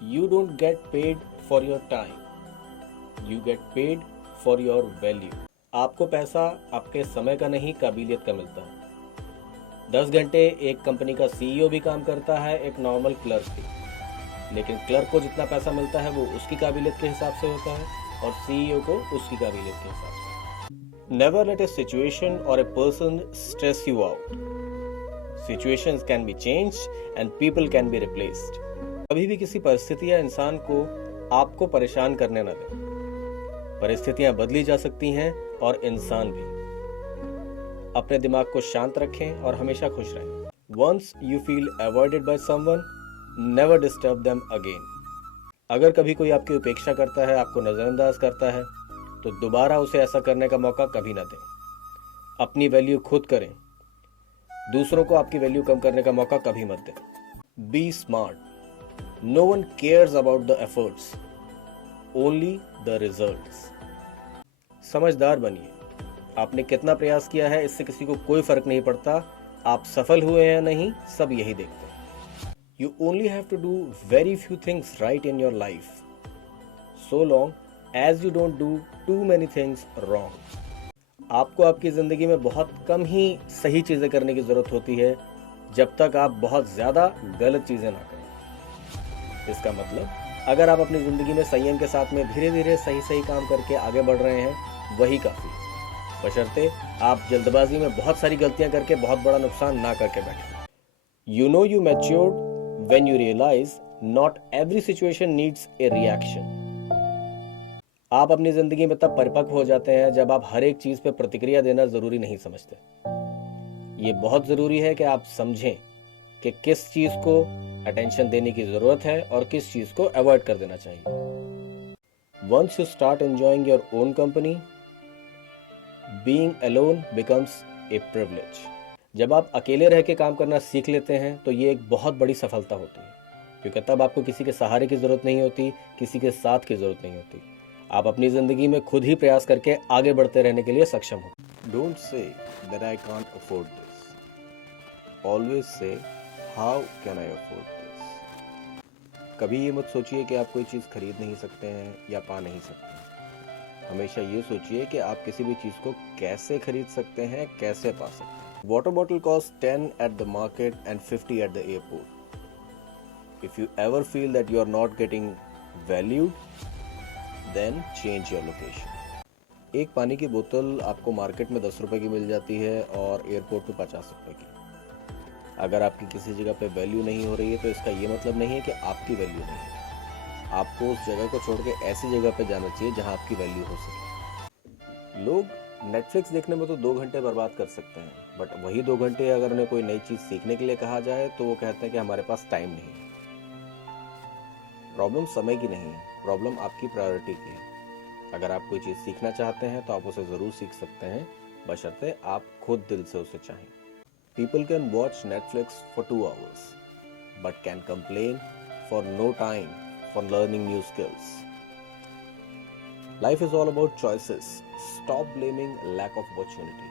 You don't get paid for your time. You get paid for your value. आपको पैसा आपके समय का नहीं, काबिलियत का मिलता है। 10 घंटे एक कंपनी का सीईओ भी काम करता है, एक नॉर्मल क्लर्क भी। लेकिन क्लर्क को जितना पैसा मिलता है वो उसकी काबिलियत के हिसाब से होता है और सीईओ को उसकी काबिलियत के हिसाब से। Never let a situation or a person stress you out. Situations can be changed and people can be replaced. कभी भी किसी परिस्थिति या इंसान को आपको परेशान करने न दें। परिस्थितियां बदली जा सकती हैं और इंसान भी। अपने दिमाग को शांत रखें और हमेशा खुश रहें। Once you feel avoided by someone, never disturb them again. अगर कभी कोई आपकी उपेक्षा करता है, आपको नजरअंदाज करता है, तो दोबारा उसे ऐसा करने का मौका कभी ना दें। अपनी वैल्यू खुद करें। दूसरों को आपकी वैल्यू कम करने का मौका कभी मत दें। Be smart. No one cares about the efforts, only the results. समझदार बनिए। आपने कितना प्रयास किया है इससे किसी को कोई फर्क नहीं पड़ता। आप सफल हुए या नहीं, सब यही देखते हैं। You only have to do very few things right in your life, so long as you don't do too many things wrong. आपको आपकी जिंदगी में बहुत कम ही सही चीजें करने की जरूरत होती है, जब तक आप बहुत ज्यादा गलत चीजें ना करें। इसका मतलब अगर आप अपनी जिंदगी में संयम के साथ में धीरे धीरे सही काम करके आगे बढ़ रहे हैं, वही काफी, बशर्ते आप जल्दबाजी में बहुत सारी गलतियां करके बहुत बड़ा नुकसान ना करके बैठे। You know you matured when you realize not every situation needs a reaction. आप अपनी जिंदगी में तब परिपक्व हो जाते हैं जब आप हर एक चीज पे प्रतिक्रिया देना जरूरी नहीं समझते। ये बहुत जरूरी है कि आप समझें कि किस चीज को अटेंशन देने की जरूरत है और किस चीज को अवॉइड कर देना चाहिए। Once you start enjoying your own company, being alone becomes a privilege. जब आप अकेले रह के काम करना सीख लेते हैं तो ये एक बहुत बड़ी सफलता होती है, क्योंकि तब आपको किसी के सहारे की जरूरत नहीं होती, किसी के साथ की जरूरत नहीं होती। आप अपनी जिंदगी में खुद ही प्रयास करके आगे बढ़ते रहने के लिए सक्षम हो। Don't say that I can't afford this. Always say how can I afford this. कभी ये मत सोचिए कि आप कोई चीज़ खरीद नहीं सकते हैं या पा नहीं सकते। हमेशा ये सोचिए कि आप किसी भी चीज़ को कैसे खरीद सकते हैं, कैसे पा सकते हैं। Water bottle cost 10 at the market and 50 at the airport. If you ever feel that you are not getting valued, then change your location. एक पानी की बोतल आपको मार्केट में 10 रुपए की मिल जाती है और एयरपोर्ट पे 50 रुपए की। अगर आपकी किसी जगह पे वैल्यू नहीं हो रही है तो इसका ये मतलब नहीं है कि आपकी वैल्यू नहीं है। आपको उस जगह को छोड़ के ऐसी जगह पे जाना चाहिए जहां आपकी वैल्यू हो सके। लोग नेटफ्लिक्स देखने में तो 2 घंटे बर्बाद कर सकते हैं, बट वही 2 घंटे अगर उन्हें कोई नई चीज़ सीखने के लिए कहा जाए तो वो कहते हैं कि हमारे पास टाइम नहीं है। प्रॉब्लम समय की नहीं है, प्रॉब्लम आपकी प्रायोरिटी की है। अगर आप कोई चीज़ सीखना चाहते हैं तो आप उसे ज़रूर सीख सकते हैं, बशर्ते आप खुद दिल से उसे चाहें। People can watch Netflix for 2 hours, but can complain for no time for learning new skills. Life is all about choices. Stop blaming lack of opportunity.